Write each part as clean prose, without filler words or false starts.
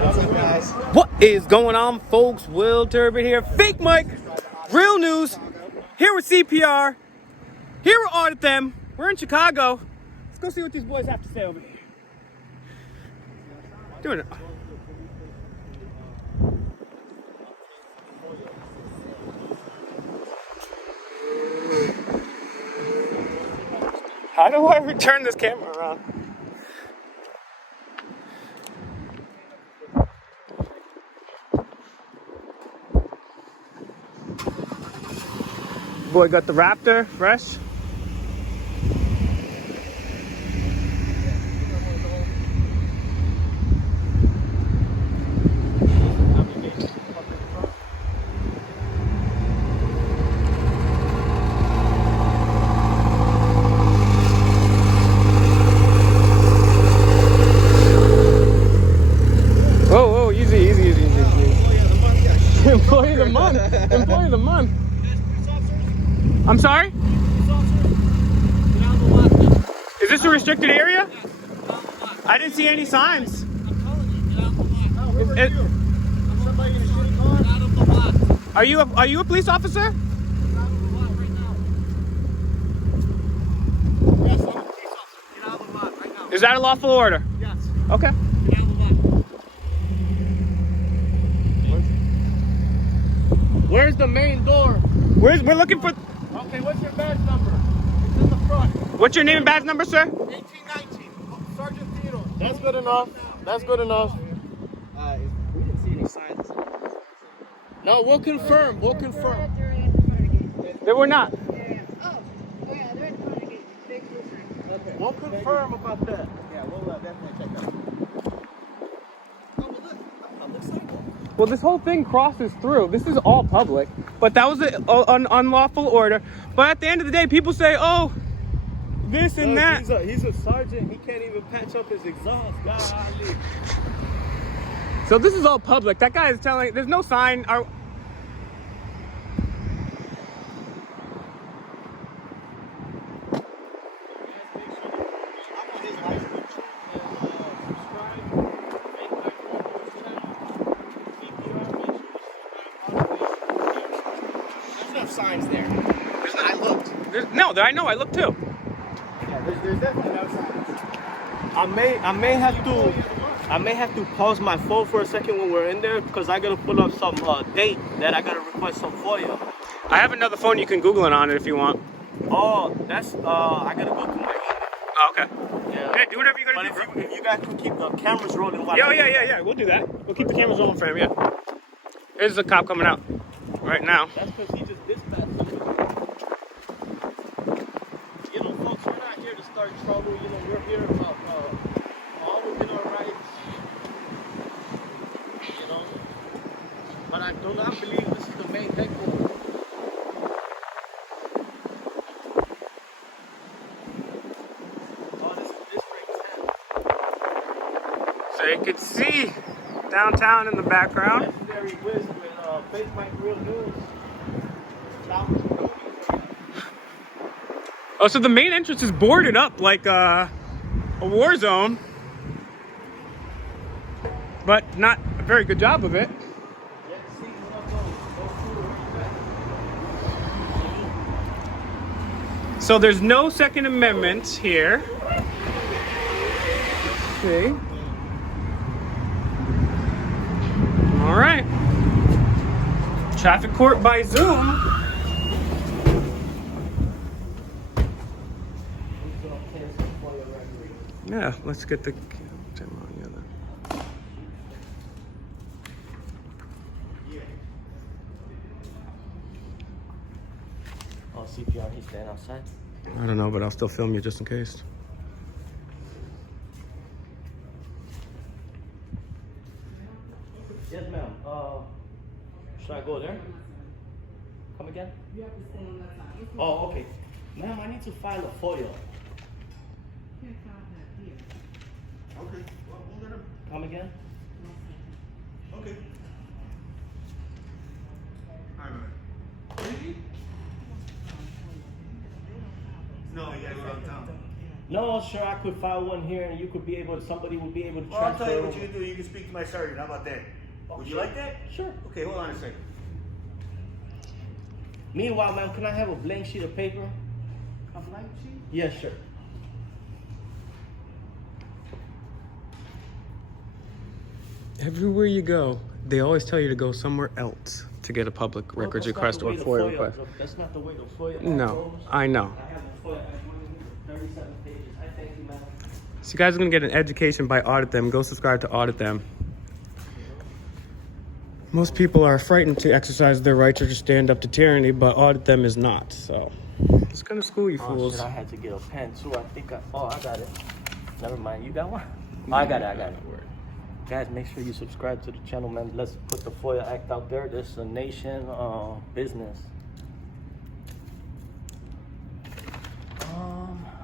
What's up, guys? What is going on, folks? Will Turbot here. Fake Mike, real news. Here with CPR. Here with Audit them. We're in Chicago. Let's go see what these boys have to say over here. Doing it. How do I turn this camera around? Boy got the Raptor fresh. Whoa, easy. Employee of the month. Employee of the month. I'm sorry? Is this a restricted area? I didn't see any signs. Are you a police officer? Is that a lawful order? Yes. Okay. Where's the main door? We're looking for. Okay, what's your badge number? It's in the front. What's your name and badge number, sir? 1819. Sergeant Theodore. That's good enough. That's good enough. We didn't see any signs. No, we'll confirm. We'll confirm. They were not. Yeah. Oh, yeah, they're in front of the gate. Big blue sign. Okay. We'll confirm about that. Yeah, we'll definitely check that. Well, this whole thing crosses through. This is all public, but that was an unlawful order. But at the end of the day, people say, "Oh, this and that." He's a sergeant. He can't even patch up his exhaust. Golly. So this is all public. That guy is telling. There's no sign. Signs there. There's not, I looked. I know. I looked too. Yeah, there's definitely no signs. I may have to pause my phone for a second when we're in there because I gotta pull up some date that I gotta request some FOIA. I have another phone. You can Google it on it if you want. Oh, that's I gotta go to my email. Oh, okay. Yeah. Do whatever you gotta But do. if you guys can keep the cameras rolling while Yeah. We'll do that. We'll keep the cameras on for him. Yeah. There's a cop coming out right now. That's because he just dispatched somebody. You know, folks, we're not here to start trouble. You know, we're here about all within our rights. You know, but I do not believe this is the main headquarters. Oh, this brings So you can see downtown in the background. Legendary Wiz with Fake Mike Real News. Oh, so the main entrance is boarded up like a war zone, but not a very good job of it. So there's no Second Amendment here. Okay. All right. Traffic court by Zoom. Yeah, let's get the camera on the other. Oh, CPR, he's standing outside. I don't know, but I'll still film you just in case. Yes, ma'am. Should I go there? Come again? You have to stay on that side. Oh, okay. Ma'am, I need to file a FOIA. Can't contact here. Okay, well, we'll let him. Come again? Okay. Hi, man. No, you gotta go downtown. No, No, sure, I could file one here, and you could be able. Somebody would be able to Well, I'll transfer. tell you what over. you can do. You can speak to my sergeant. How about that? Would you like that? Sure. Okay, hold on a second. Meanwhile, ma'am, can I have a blank sheet of paper? A blank sheet? Yes, sir. Everywhere you go, they always tell you to go somewhere else to get a public records Well, request or that's not the way FOIA the request. That's not the way the FOIA Act No, goes. I know. I have the FOIA Act 37 pages. I thank you, ma'am. So you guys are gonna get an education by Audit Them. Go subscribe to Audit Them. Most people are frightened to exercise their rights or to stand up to tyranny, but Audit Them is not. So it's gonna school you Oh, fools. shit, I had to get a pen too. I think I got it. Never mind. You got one? Oh, I got it. Guys, make sure you subscribe to the channel, man. Let's put the FOIA Act out there. This is a nation business.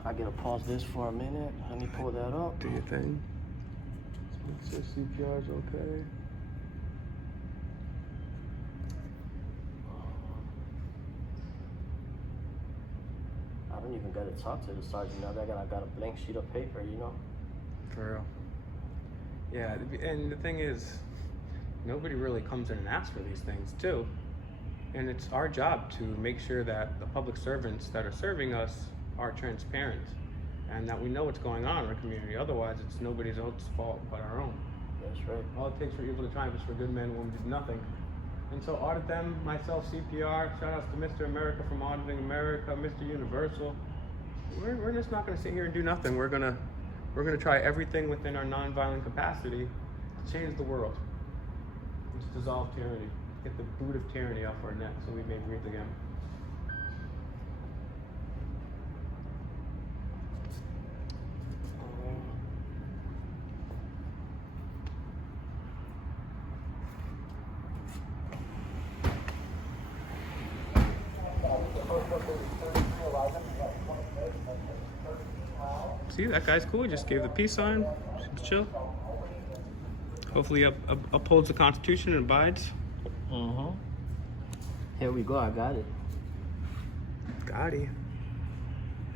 I gotta pause this for a minute. Let me pull that up. Do your thing. Make sure CPR is okay. I don't even gotta talk to the sergeant now. I got a blank sheet of paper, you know. For real. Yeah, and the thing is, nobody really comes in and asks for these things too. And it's our job to make sure that the public servants that are serving us are transparent and that we know what's going on in our community. Otherwise, it's nobody's else fault but our own. That's right. All it takes for evil to triumph is for good men and women to do nothing. And so Audit Them, myself, CPR, shout outs to Mr. America from Auditing America, Mr. Universal. We're just not gonna sit here and do nothing. We're gonna try everything within our nonviolent capacity to change the world. And to dissolve tyranny. Get the boot of tyranny off our necks so we may breathe again. See, that guy's cool. He just gave the peace sign. Seems chill. Hopefully upholds the Constitution and abides. Here we go. I got it. Gotti.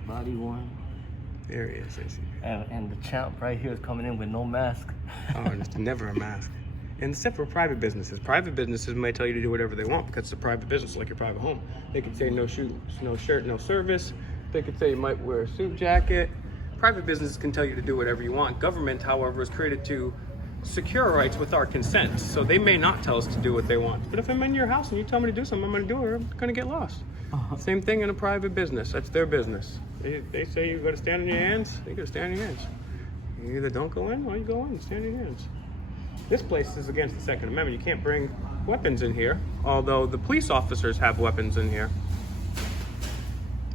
Body one. There he is. I see. And the champ right here is coming in with no mask. Oh, and it's never a mask. And except for private businesses. Private businesses may tell you to do whatever they want because it's a private business, like your private home. They could say no shoes, no shirt, no service. They could say you might wear a suit jacket. Private businesses can tell you to do whatever you want. Government, however, is created to secure our rights with our consent. So they may not tell us to do what they want. But if I'm in your house and you tell me to do something, I'm going to do it or I'm going to get lost. Same thing in a private business. That's their business. They say you got to stand in your hands. You got to stand in your hands. You either don't go in or you go in. Stand in your hands. This place is against the Second Amendment. You can't bring weapons in here, although the police officers have weapons in here.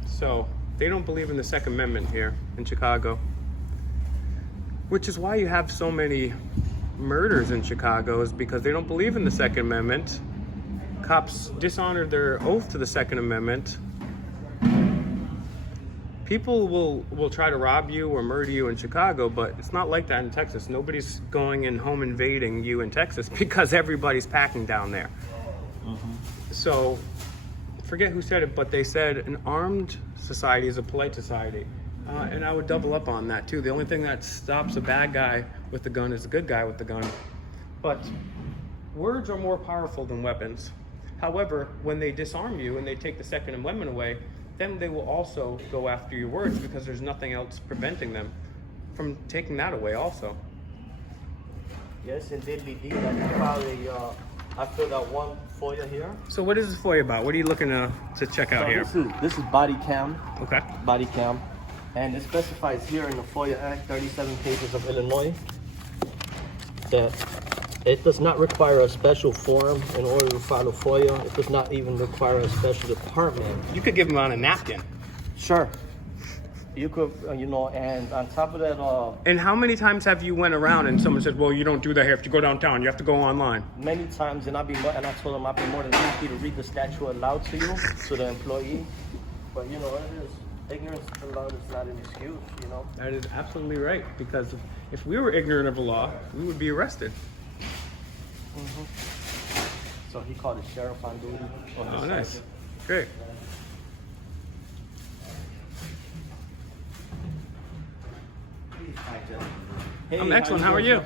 So they don't believe in the Second Amendment here in Chicago, which is why you have so many murders in Chicago, is because they don't believe in the Second Amendment. Cops dishonor their oath to the Second Amendment. People will try to rob you or murder you in Chicago, but it's not like that in Texas. Nobody's going and home invading you in Texas because everybody's packing down there. So, forget who said it, but they said an armed society is a polite society. And I would double up on that too. The only thing that stops a bad guy with the gun is a good guy with the gun. But words are more powerful than weapons. However, when they disarm you and they take the Second Amendment away, then they will also go after your words because there's nothing else preventing them from taking that away also. Yes, indeed, I filled out one FOIA here. So what is this FOIA about? What are you looking to check out here? This is body cam. Okay. Body cam. And it specifies here in the FOIA Act, 37 pages of Illinois, that it does not require a special form in order to file a FOIA. It does not even require a special department. You could give them on a napkin. Sure. You could, and on top of that, And how many times have you went around and someone said, well, you don't do that here. If you go downtown, you have to go online. many times, and I told them I'd be more than happy to read the statute aloud to you, to the employee. But it is. Ignorance of the law is not an excuse, That is absolutely right, because if we were ignorant of the law, we would be arrested. So he called the sheriff on duty. Oh, nice. Great. Hey, I'm excellent. How are you?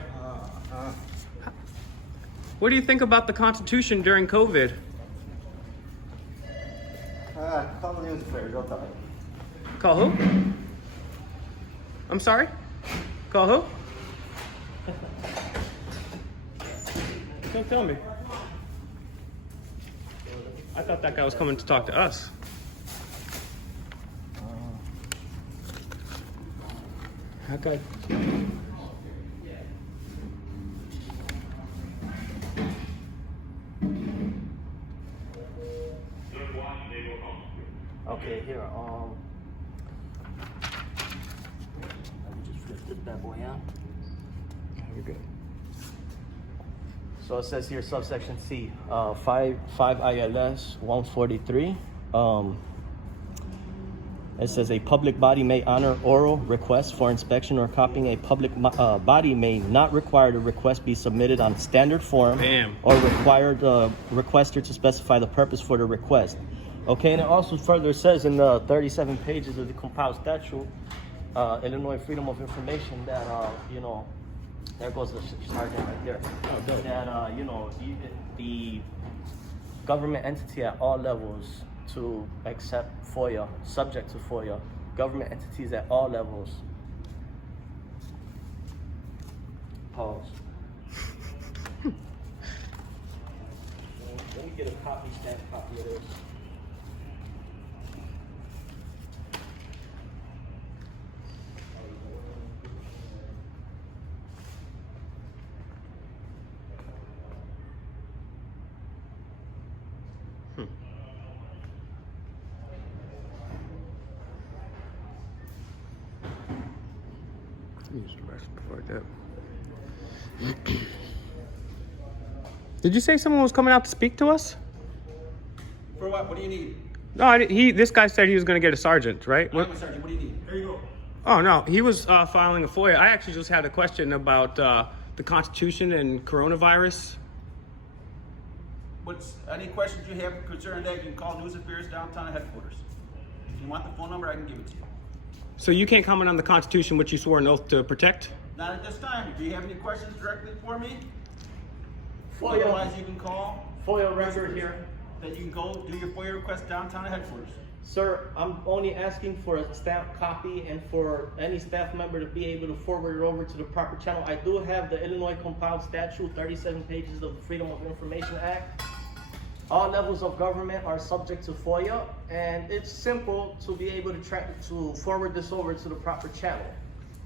What do you think about the Constitution during COVID? Call the news affairs, I'll talk. Call who? I'm sorry? Call who? Don't tell me. I thought that guy was coming to talk to us. That guy. Okay, here. Let me just flip this bad boy out. You're good. So it says here, subsection C, 5 ILS 143. It says a public body may honor oral requests for inspection or copying. A public body may not require the request be submitted on standard form. Bam. Or require the requester to specify the purpose for the request. Okay, and it also further says in the 37 pages of the compiled statute, Illinois Freedom of Information, that, you know, there goes the sergeant right there. That, you know, the government entity at all levels to accept FOIA, subject to FOIA, government entities at all levels. Pause. Let me get a copy, stamped copy of this. Did you say someone was coming out to speak to us? For what? What do you need? No, this guy said he was going to get a sergeant, right? I'm a sergeant. What do you need? There you go. Oh, no, he was filing a FOIA. I actually just had a question about the Constitution and coronavirus. Any questions you have concerning that, you can call News Affairs downtown headquarters. If you want the phone number, I can give it to you. So you can't comment on the Constitution, which you swore an oath to protect? Not at this time. Do you have any questions directly for me? FOIA. Otherwise, you can call. FOIA record here. Then you can go do your FOIA request downtown at headquarters. Sir, I'm only asking for a stamped copy and for any staff member to be able to forward it over to the proper channel. I do have the Illinois compiled statute, 37 pages of the Freedom of Information Act. All levels of government are subject to FOIA, and it's simple to be able to forward this over to the proper channel.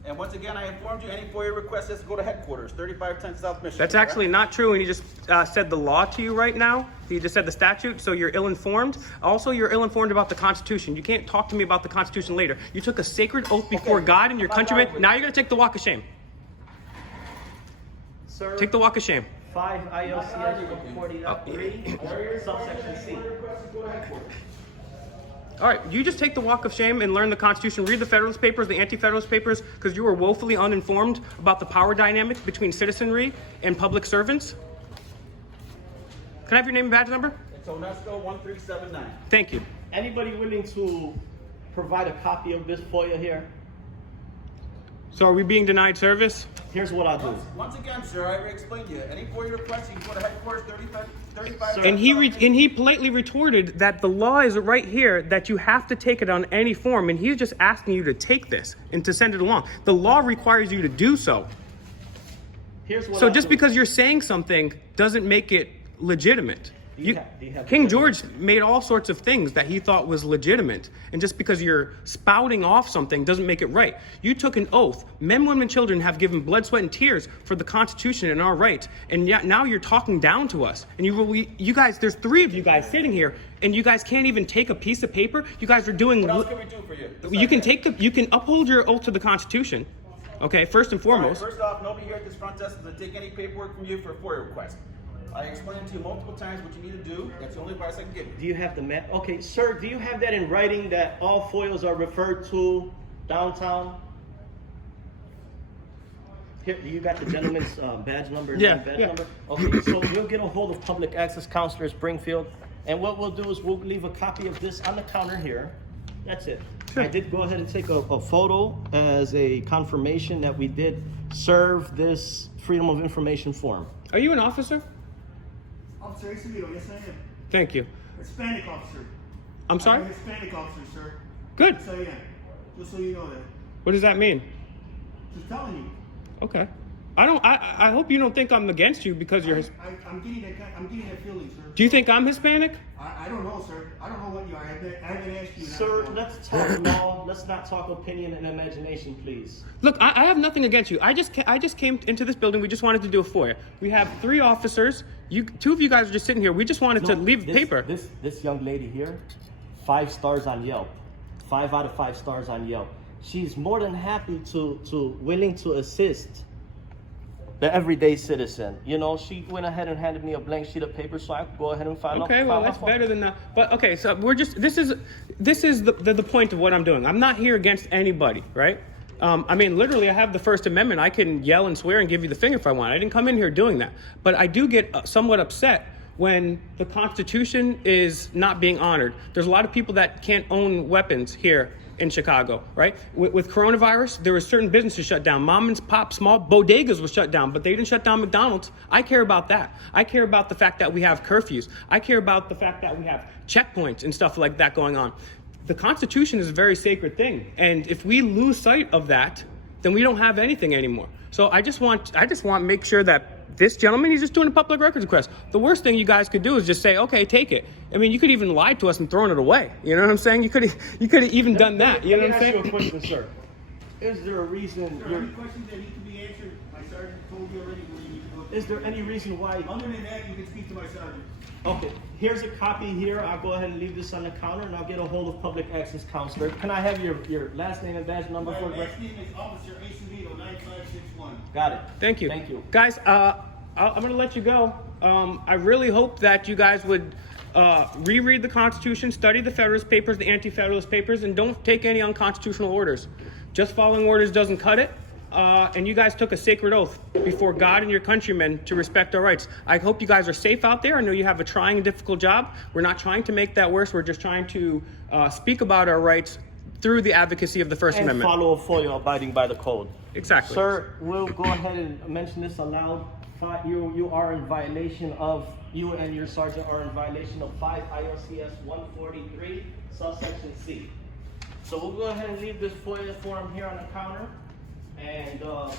And once again, I informed you, any FOIA request has to go to headquarters, 3510 South Michigan. That's actually not true, and he just said the law to you right now. He just said the statute, so you're ill-informed. Also, you're ill-informed about the Constitution. You can't talk to me about the Constitution later. You took a sacred oath before God and your countrymen. Now you're going to take the walk of shame. Sir, Take the walk of shame. 5 ILCS 40.3, subsection C. All right, you just take the walk of shame and learn the Constitution. Read the Federalist Papers, the Anti-Federalist Papers, because you were woefully uninformed about the power dynamics between citizenry and public servants. Can I have your name and badge number? It's UNESCO 1379. Thank you. Anybody willing to provide a copy of this FOIA here? So are we being denied service? Here's what I'll do. Once again, sir, I already explained to you. Any FOIA request, you can go to headquarters, 35. And he politely retorted that the law is right here, that you have to take it on any form, and he's just asking you to take this and to send it along. The law requires you to do so. Here's what So I'll just do. because you're saying something doesn't make it legitimate. Do you have King George made all sorts of things that he thought was legitimate. And just because you're spouting off something doesn't make it right. You took an oath. Men, women, and children have given blood, sweat, and tears for the Constitution and our rights. And yet now you're talking down to us. And you guys, there's 3 of you guys sitting here, and you guys can't even take a piece of paper. You guys are doing. What else can we do for you? You can uphold your oath to the Constitution. Okay, first and foremost. All right, first off, nobody here at this front desk is going to take any paperwork from you for a FOIA request. I explained to you multiple times what you need to do. That's the only advice I can give you. Do you have the map? Okay, sir, do you have that in writing that all FOIAs are referred to downtown? Here, you got the gentleman's badge number? Yeah, badge yeah. number? Okay, so we'll get a hold of Public Access Counselor Springfield, and what we'll do is we'll leave a copy of this on the counter here. That's it. I did go ahead and take a photo as a confirmation that we did serve this Freedom of Information form. Are you an officer? Officer Acevedo, yes I am. Thank you. Hispanic officer. I'm sorry? I'm a Hispanic officer, sir. Good. Yes I am. Just so you know that. What does that mean? Just telling you. Okay. I hope you don't think I'm against you because you're. I'm getting that feeling, sir. Do you think I'm Hispanic? I don't know, sir. I don't know what you are. I haven't asked you. Sir, let's talk law. Let's not talk opinion and imagination, please. Look, I have nothing against you. I just came into this building. We just wanted to do a FOIA. We have 3 officers. Two of you guys are just sitting here. We just wanted to leave paper. This young lady here, 5 stars on Yelp. 5 out of 5 stars on Yelp. She's more than happy to willing to assist the everyday citizen. You know, she went ahead and handed me a blank sheet of paper so I could go ahead and file. Okay, well that's better than that. But okay, so we're just this is the point of what I'm doing. I'm not here against anybody, right? I mean, literally, I have the First Amendment. I can yell and swear and give you the finger if I want. I didn't come in here doing that. But I do get somewhat upset when the Constitution is not being honored. There's a lot of people that can't own weapons here in Chicago, right? With coronavirus, there were certain businesses shut down. Mom and pop, small bodegas were shut down, but they didn't shut down McDonald's. I care about that. I care about the fact that we have curfews. I care about the fact that we have checkpoints and stuff like that going on. The Constitution is a very sacred thing, and if we lose sight of that, then we don't have anything anymore. So I just want to make sure that this gentleman, he's just doing a public records request. The worst thing you guys could do is just say, okay, take it. I mean, you could even lie to us and thrown it away. You know what I'm saying? You could have even done that. You know what I'm saying? Let me ask you a question, sir. Is there a reason? Sir, any questions that need to be answered, my sergeant told you already where you need to go. Is there any reason why? Other than that, you can speak to my sergeant. Okay, here's a copy here. I'll go ahead and leave this on the counter, and I'll get a hold of public access counselor. Can I have your last name and badge number My for the last name is Officer Acevedo, 9561. Got it. Thank you. Thank you. Guys, I'm going to let you go. I really hope that you guys would reread the Constitution, study the Federalist Papers, the Anti-Federalist Papers, and don't take any unconstitutional orders. Just following orders doesn't cut it. And you guys took a sacred oath before God and your countrymen to respect our rights. I hope you guys are safe out there. I know you have a trying and difficult job. We're not trying to make that worse. We're just trying to speak about our rights through the advocacy of the First And Amendment. follow FOIA, abiding by the code. Exactly. Sir, we'll go ahead and mention this aloud. You are in violation of, you and your sergeant are in violation of 5 ILCS 143, subsection C. So we'll go ahead and leave this FOIA form here on the counter. And, Sir,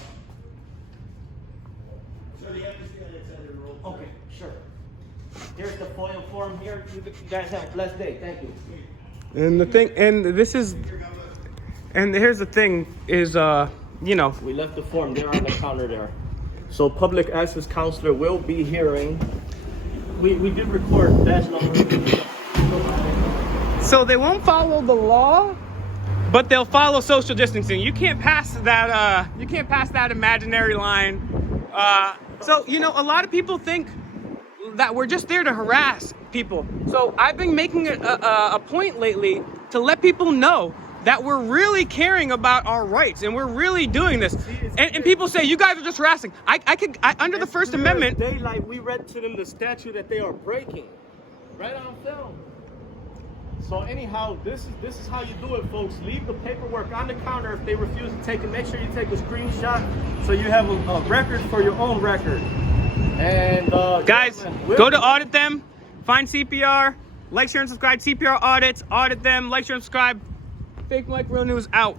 you have to stay on that side of the road. Sir. okay, sure. Here's the FOIA form here. You guys have a blessed day. Thank you. And the thing, and this is, and here's the thing is, you know. We left the form there on the counter there. So public access counselor will be hearing. We did record badge number. So they won't follow the law, but they'll follow social distancing. You can't pass that. You can't pass that imaginary line. So you know, a lot of people think that we're just there to harass people. So I've been making a point lately to let people know that we're really caring about our rights and we're really doing this. And people say, you guys are just harassing. Under the First Amendment. Daylight, we read to them the statute that they are breaking. Right on film. So anyhow, this is how you do it, folks. Leave the paperwork on the counter. If they refuse to take it, make sure you take a screenshot so you have a record for your own record. And guys, go to Audit them, find CPR, like, share, and subscribe. CPR audits, audit them, like, share, and subscribe. Fake Mike, Real News out.